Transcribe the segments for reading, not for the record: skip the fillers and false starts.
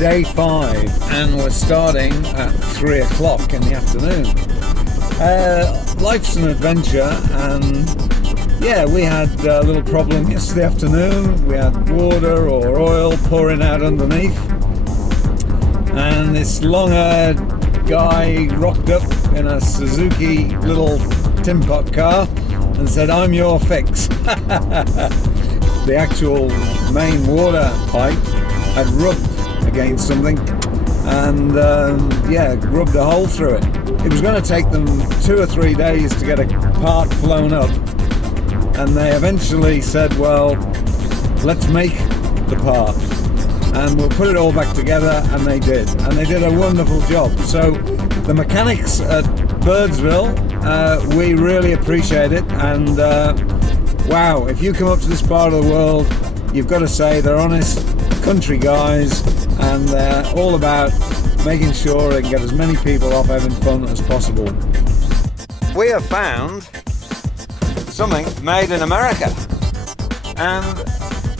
day 5 and we're starting at 3 o'clock in the afternoon. Life's an adventure, and yeah, we had a little problem yesterday afternoon. We had water or oil pouring out underneath, and this long-haired guy rocked up in a Suzuki little tin pot car and said, "I'm your fix." The actual main water pipe had rubbed against something and yeah, rubbed a hole through it. It was going to take them 2 or 3 days to get a part flown up, and they eventually said, well, let's make the part and we'll put it all back together, and they did a wonderful job. So the mechanics at Birdsville, we really appreciate it, and wow, if you come up to this part of the world, you've got to say they're honest country guys, and they're all about making sure they can get as many people off having fun as possible. We have found something made in America, and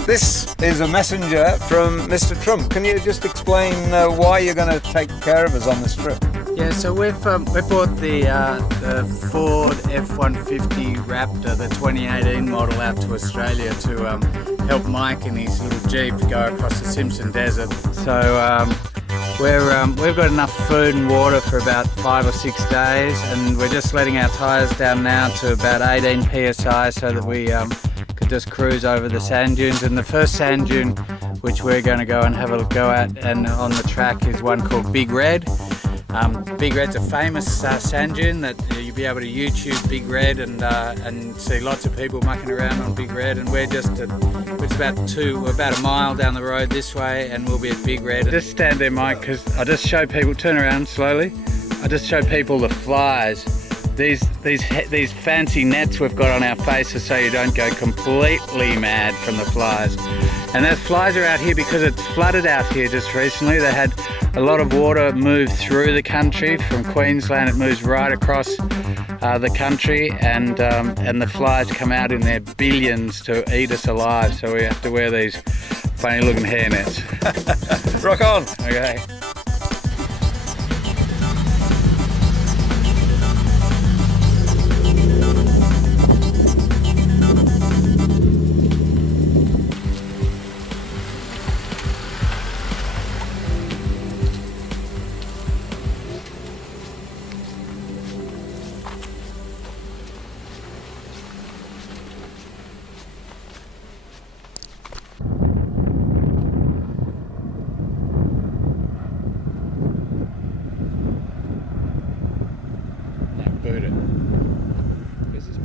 this is a messenger from Mr. Trump. Can you just explain why you're going to take care of us on this trip? Yeah, so we bought the Ford F-150 Raptor, the 2018 model, out to Australia to help Mike in his little Jeep go across the Simpson Desert. So we've got enough food and water for about 5 or 6 days, and we're just letting our tyres down now to about 18 psi so that we could just cruise over the sand dunes. And the first sand dune which we're going to go and have a go at and on the track is one called Big Red. Big Red's a famous sand dune that you'll be able to YouTube Big Red and see lots of people mucking around on Big Red, and we're about a mile down the road this way, and we'll be at Big Red. Just stand there, Mike, because I'll just show people, turn around slowly, I'll just show people the flies. These fancy nets we've got on our faces so you don't go completely mad from the flies. And those flies are out here because it's flooded out here just recently. They had a lot of water move through the country from Queensland. It moves right across the country, and the flies come out in their billions to eat us alive. So we have to wear these funny looking hair nets. Rock on! Okay. Boot it. Where's this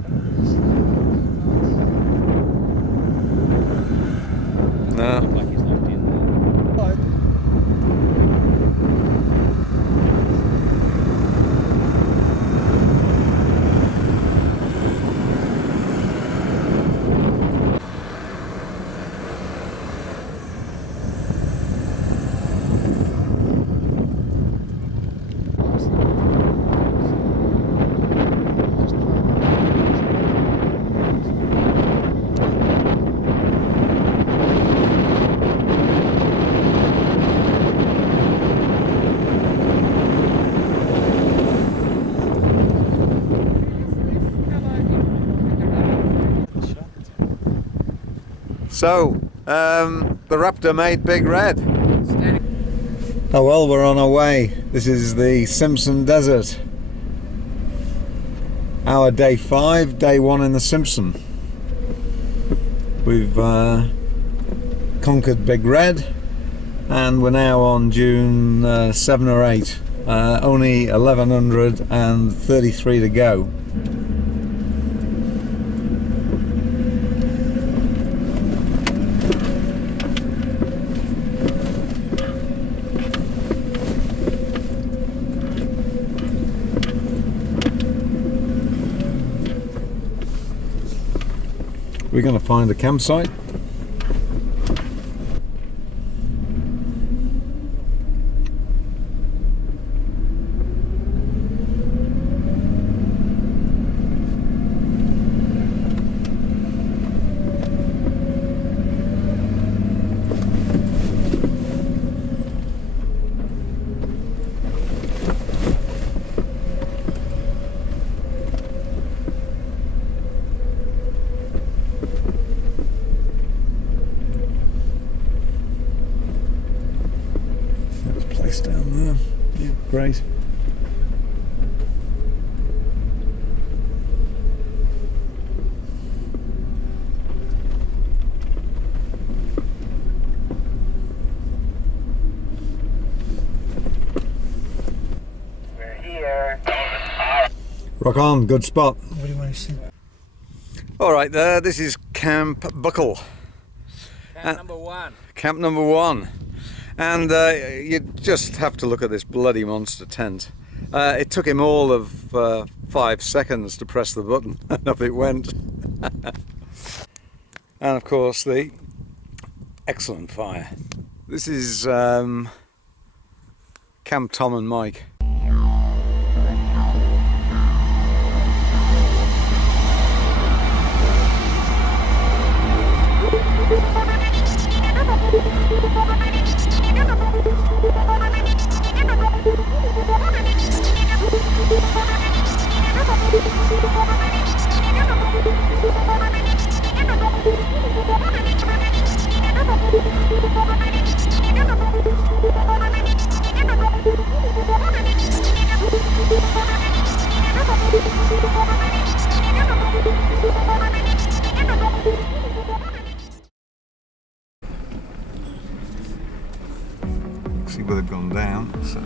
No. Look like he's locked in there. So, the Raptor made Big Red. Oh well, we're on our way. This is the Simpson Desert. Our day 5, day 1 in the Simpson. We've conquered Big Red, and we're now on June 7 or 8. Only 1133 to go. We're going to find a campsite. Rock on, good spot. What do you want to see? All right, there. This is Camp Buckle. Camp number 1. Camp number 1. And you just have to look at this bloody monster tent. It took him all of 5 seconds to press the button, and up it went. And of course the excellent fire. This is Camp Tom and Mike. See where they've gone down, so.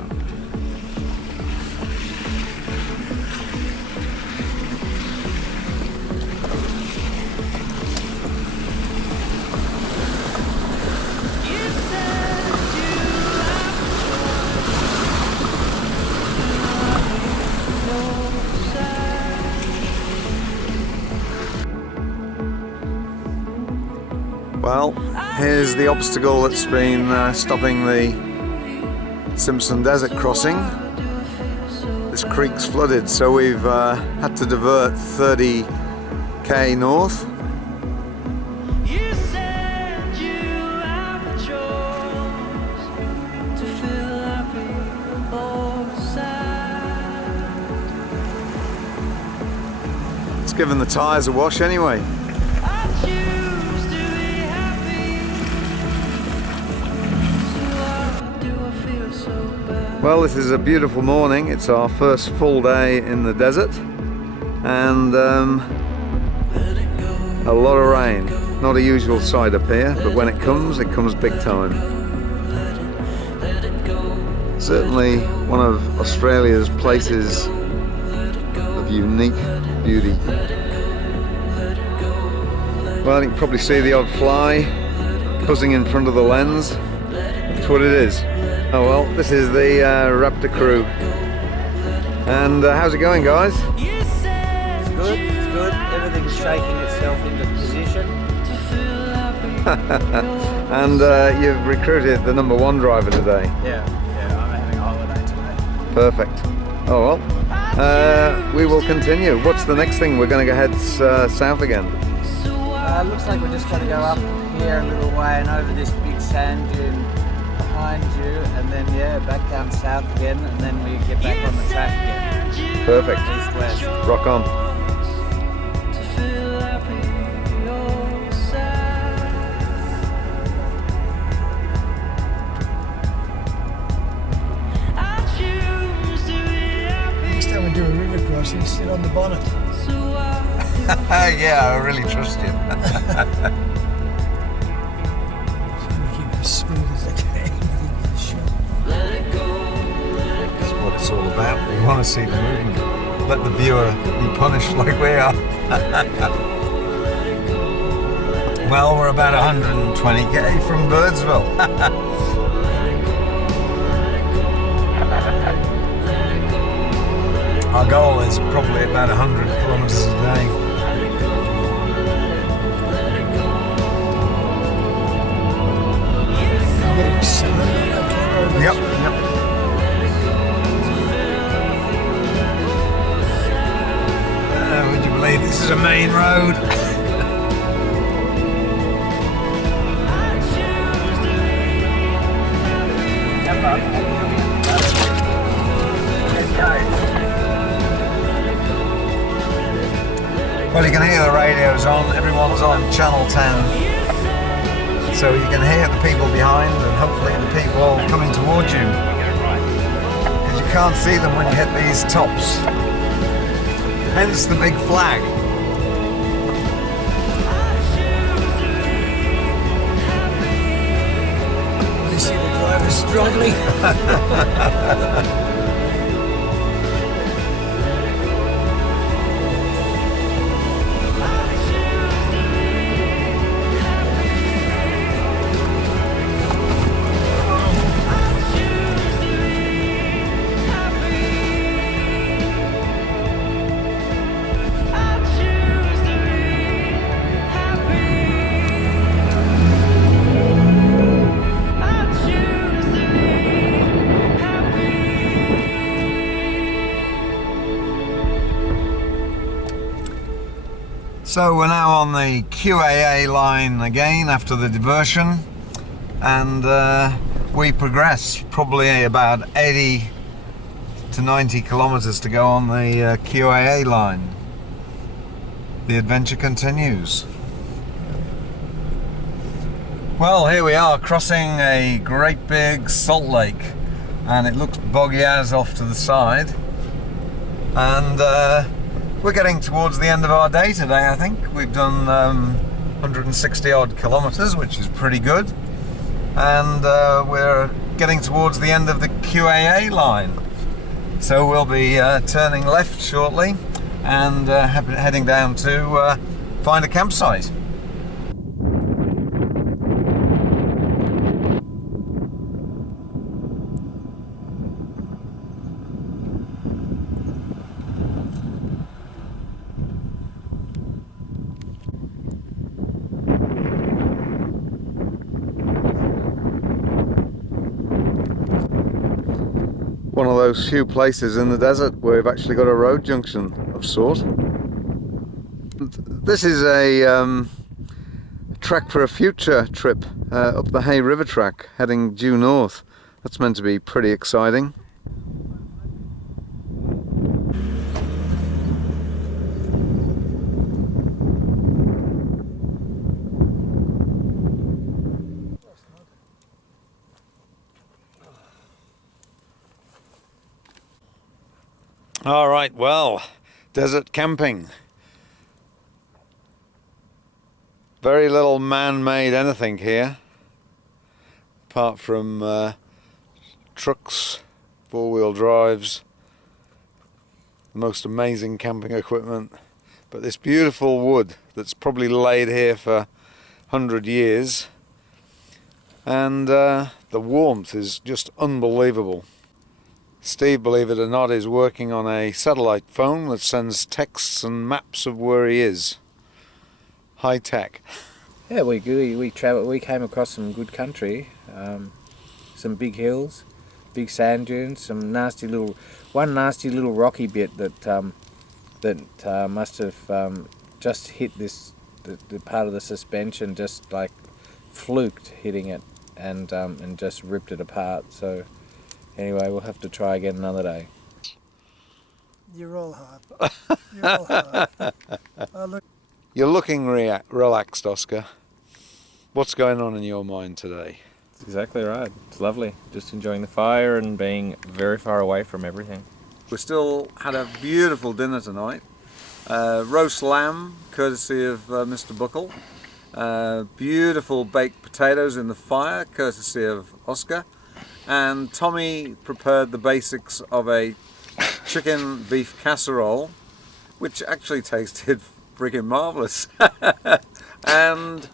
Well, here's the obstacle that's been stopping the Simpson Desert crossing. This creek's flooded, so we've had to divert 30k north. It's given the tyres a wash anyway. Well, this is a beautiful morning. It's our first full day in the desert, and a lot of rain. Not a usual sight up here, but when it comes big time. Certainly one of Australia's places of unique beauty. Well, you can probably see the odd fly buzzing in front of the lens. That's what it is. Oh well, this is the Raptor crew. And how's it going, guys? It's good. Everything's shaking itself into position. And you've recruited the number 1 driver today. Yeah, I'm having a holiday today. Perfect. Oh well, we will continue. What's the next thing? We're going to go head south again. Looks like we're just going to go up here a little way and over this big sand dune behind you, and then back down south again, and then we get back on the track again. Perfect. East-west. Rock on. Next time we do a river crossing, sit on the bonnet. Yeah, I really trust you. Keep it as smooth as I can. That's what it's all about. We want to see the movement. Let the viewer be punished like we are. Well, we're about 120k from Birdsville. Our goal is probably about 100 kilometers a day. Yep. Would you believe this is a main road? Well, you can hear the radios on. Everyone's on channel 10. So you can hear the people behind and hopefully the people coming towards you. Because you can't see them when you hit these tops. Hence the big flag. You see the driver struggling. So we're now on the QAA line again after the diversion, and we progress probably about 80 to 90 kilometers to go on the QAA line. The adventure continues. Well, here we are crossing a great big salt lake, and it looks boggy as off to the side, and we're getting towards the end of our day today. I think we've done 160 odd kilometers, which is pretty good, and we're getting towards the end of the QAA line, so we'll be turning left shortly and heading down to find a campsite. One of those few places in the desert where we've actually got a road junction of sort. This is a track for a future trip up the Hay River track heading due north. That's meant to be pretty exciting. All right, well, desert camping. Very little man-made anything here, apart from trucks, four-wheel drives, the most amazing camping equipment. But this beautiful wood that's probably laid here for 100 years, and the warmth is just unbelievable. Steve, believe it or not, is working on a satellite phone that sends texts and maps of where he is. High tech. Yeah, we traveled. We came across some good country, some big hills, big sand dunes, some one nasty little rocky bit that must have just hit the part of the suspension, just like fluked hitting it, and just ripped it apart. So. Anyway, we'll have to try again another day. You're all hard. You're all hard. You're looking relaxed, Oscar. What's going on in your mind today? That's exactly right. It's lovely. Just enjoying the fire and being very far away from everything. We still had a beautiful dinner tonight. Roast lamb, courtesy of Mr. Buckle. Beautiful baked potatoes in the fire, courtesy of Oscar. And Tommy prepared the basics of a chicken beef casserole, which actually tasted freaking marvellous. And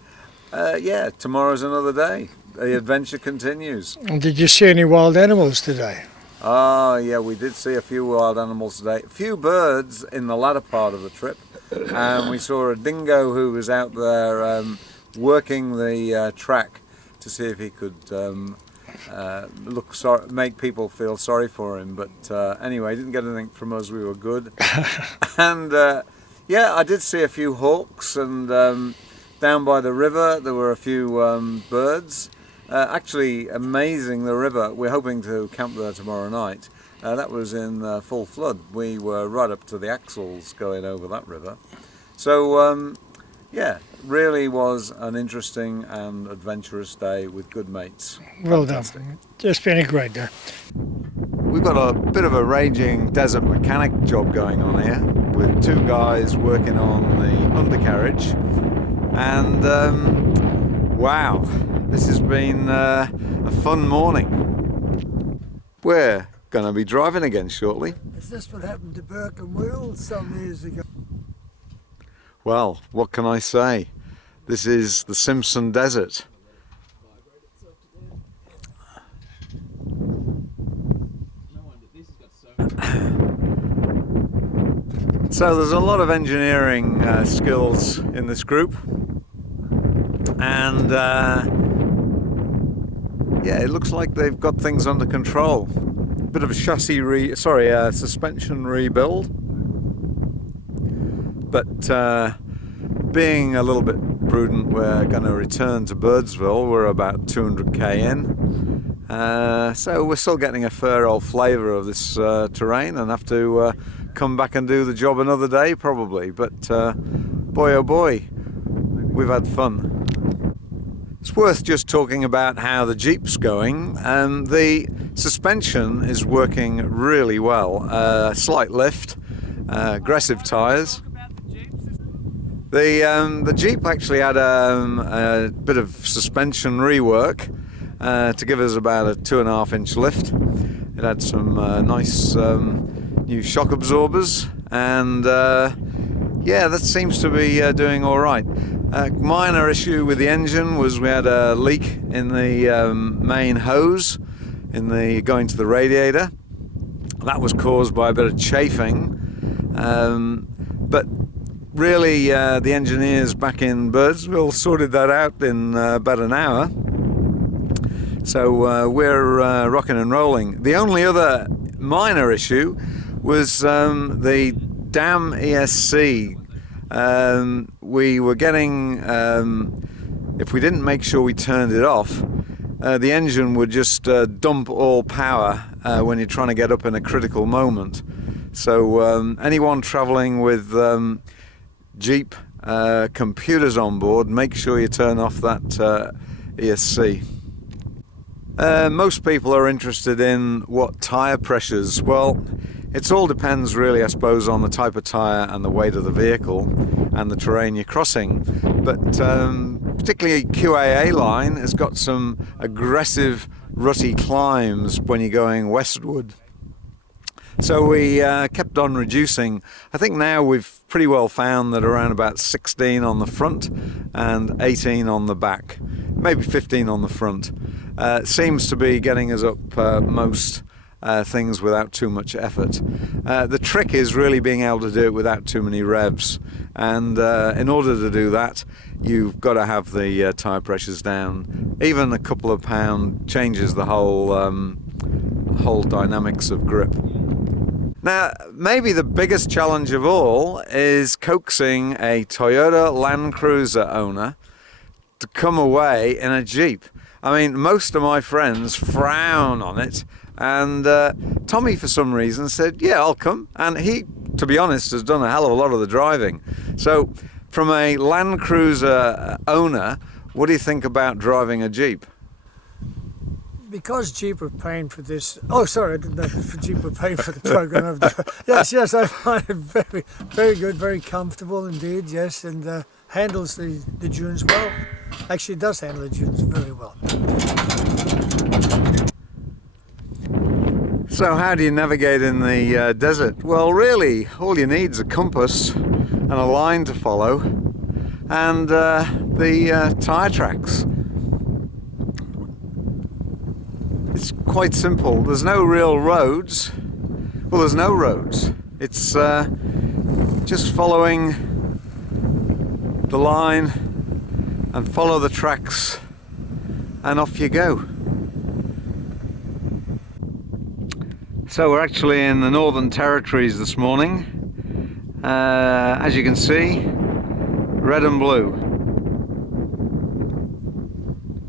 yeah, tomorrow's another day. The adventure continues. And did you see any wild animals today? Oh yeah, we did see a few wild animals today. A few birds in the latter part of the trip. And we saw a dingo who was out there working the track to see if he could make people feel sorry for him, but anyway, didn't get anything from us. We were good. And yeah, I did see a few hawks, and down by the river there were a few birds. Actually amazing, the river. We're hoping to camp there tomorrow night. That was in full flood. We were right up to the axles going over that river. So yeah, really was an interesting and adventurous day with good mates. Well Fantastic. done. Just been a great day. We've got a bit of a raging desert mechanic job going on here with two guys working on the undercarriage, and wow, this has been a fun morning. We're going to be driving again shortly. Is this what happened to Burke and Will some years ago? Well, what can I say? This is the Simpson Desert. So there's a lot of engineering skills in this group, and yeah, it looks like they've got things under control. Bit of a suspension rebuild, but being a little bit prudent, we're going to return to Birdsville. We're about 200k in. So we're still getting a fair old flavour of this terrain, and have to come back and do the job another day probably. But boy oh boy, we've had fun. It's worth just talking about how the Jeep's going. The suspension is working really well. Slight lift, aggressive tyres. The Jeep actually had a bit of suspension rework to give us about a 2.5-inch lift. It had some nice new shock absorbers, and yeah, that seems to be doing all right. Minor issue with the engine was we had a leak in the main hose going to the radiator. That was caused by a bit of chafing, but really the engineers back in Birdsville sorted that out in about an hour. So we're rocking and rolling. The only other minor issue was the damn ESC. We were getting, if we didn't make sure we turned it off, the engine would just dump all power when you're trying to get up in a critical moment. So anyone traveling with Jeep computers on board, make sure you turn off that ESC. Most people are interested in what tyre pressures. Well, it all depends really, I suppose, on the type of tyre and the weight of the vehicle and the terrain you're crossing. But particularly QAA line has got some aggressive rutty climbs when you're going westward. So we kept on reducing. I think now we've pretty well found that around about 16 on the front and 18 on the back, maybe 15 on the front. Seems to be getting us up most things without too much effort. The trick is really being able to do it without too many revs, and in order to do that you've got to have the tyre pressures down. Even a couple of pound changes the whole dynamics of grip. Now, maybe the biggest challenge of all is coaxing a Toyota Land Cruiser owner to come away in a Jeep. I mean, most of my friends frown on it, and Tommy, for some reason, said, yeah, I'll come. And he, to be honest, has done a hell of a lot of the driving. So, from a Land Cruiser owner, what do you think about driving a Jeep? Because Jeep were paying for this. Oh, sorry, I didn't know if Jeep were paying for the program. Yes, I find it very, very good, very comfortable indeed. Yes, and handles the dunes well. Actually, it does handle the dunes very well. So, how do you navigate in the desert? Well, really, all you need is a compass and a line to follow, and the tyre tracks. It's quite simple. There's no real roads. Well, there's no roads. It's just following the line and follow the tracks, and off you go. So we're actually in the Northern Territories this morning. As you can see, red and blue.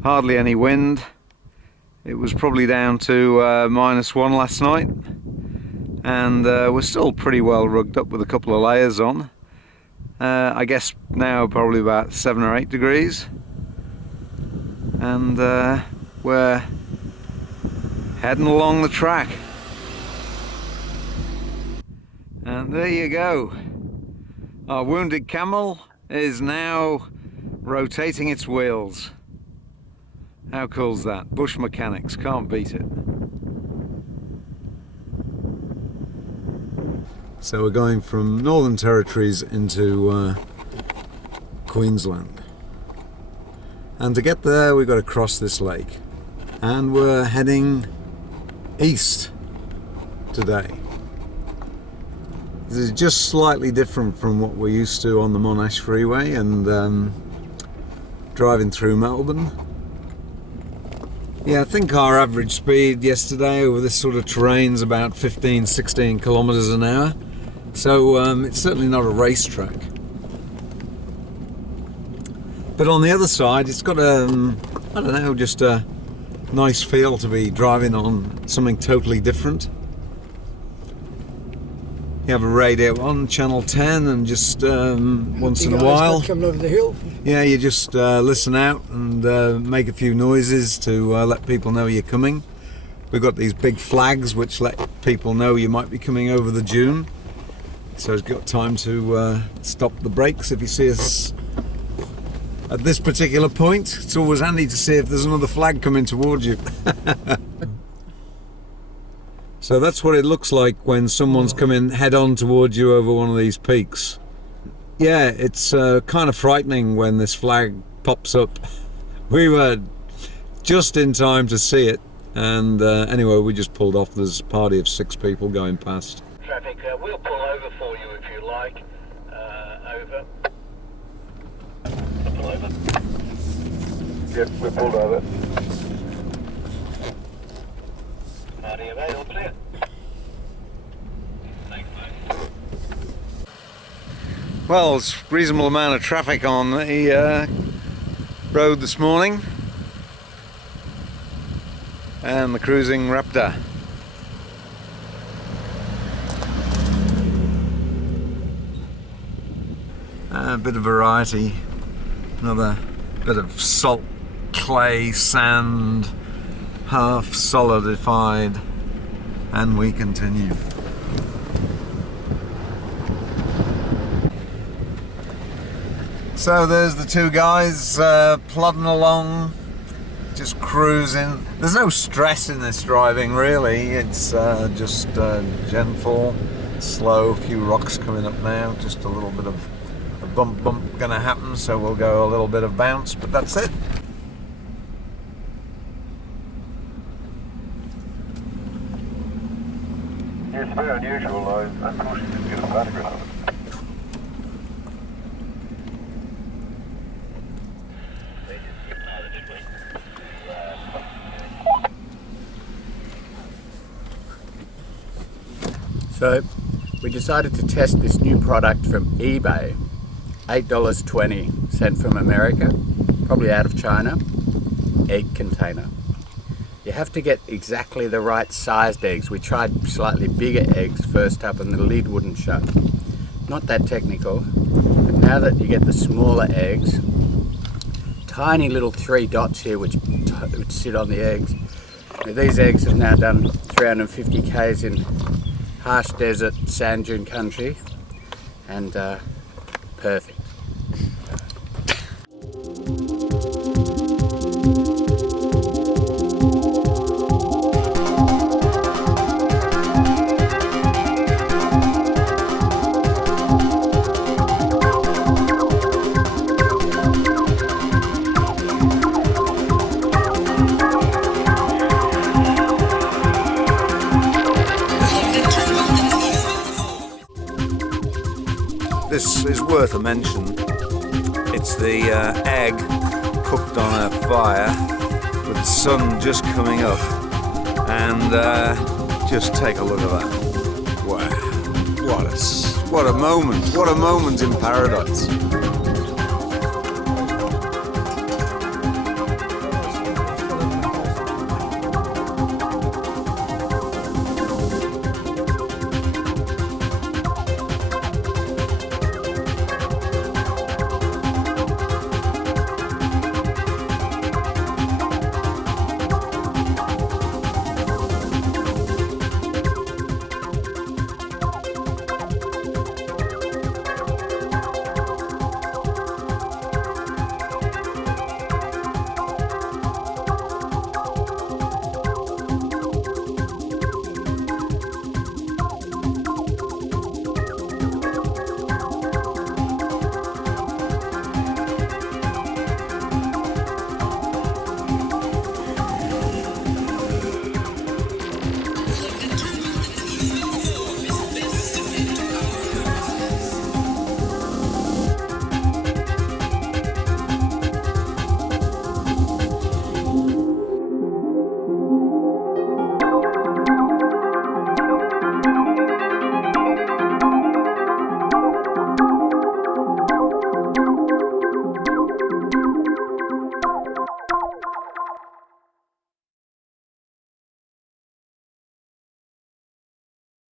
Hardly any wind. It was probably down to -1 last night, and we're still pretty well rugged up with a couple of layers on. I guess now probably about 7 or 8 degrees, and we're heading along the track. And there you go. Our wounded camel is now rotating its wheels. How cool's that? Bush mechanics, can't beat it. So we're going from Northern Territories into Queensland. And to get there we've got to cross this lake. And we're heading east today. This is just slightly different from what we're used to on the Monash Freeway and driving through Melbourne. Yeah, I think our average speed yesterday over this sort of terrain is about 15-16 kilometres an hour. So it's certainly not a racetrack. But on the other side, it's got I don't know, just a nice feel to be driving on something totally different. You have a radio on channel 10, and just once in a while, coming over the hill. yeah, you just listen out and make a few noises to let people know you're coming. We've got these big flags which let people know you might be coming over the dune, so you've got time to stop the brakes if you see us at this particular point. It's always handy to see if there's another flag coming towards you. So that's what it looks like when someone's coming head-on towards you over one of these peaks. Yeah, it's kind of frightening when this flag pops up. We were just in time to see it, and anyway, we just pulled off. There's a party of 6 people going past. Traffic, we'll pull over for you if you like. Over. Pull over. Yep, we pulled over. RDMA, all clear. Thanks, mate. Well, there's a reasonable amount of traffic on the road this morning, and the cruising Raptor. A bit of variety, another bit of salt, clay, sand, half solidified, and we continue. So there's the 2 guys plodding along, just cruising. There's no stress in this driving really, it's just gentle, slow, a few rocks coming up now, just a little bit of a bump gonna happen, so we'll go a little bit of bounce, but that's it. It's very unusual, I unfortunately didn't get a photograph of it. So we decided to test this new product from eBay, $8.20, sent from America, probably out of China, egg container. You have to get exactly the right sized eggs. We tried slightly bigger eggs first up and the lid wouldn't shut. Not that technical, but now that you get the smaller eggs, tiny little 3 dots here which sit on the eggs. Now, these eggs have now done 350 k's in harsh desert sand dune country, and perfect. This is worth a mention. It's the egg cooked on a fire with the sun just coming up, and just take a look at that. Wow, what a moment in paradise.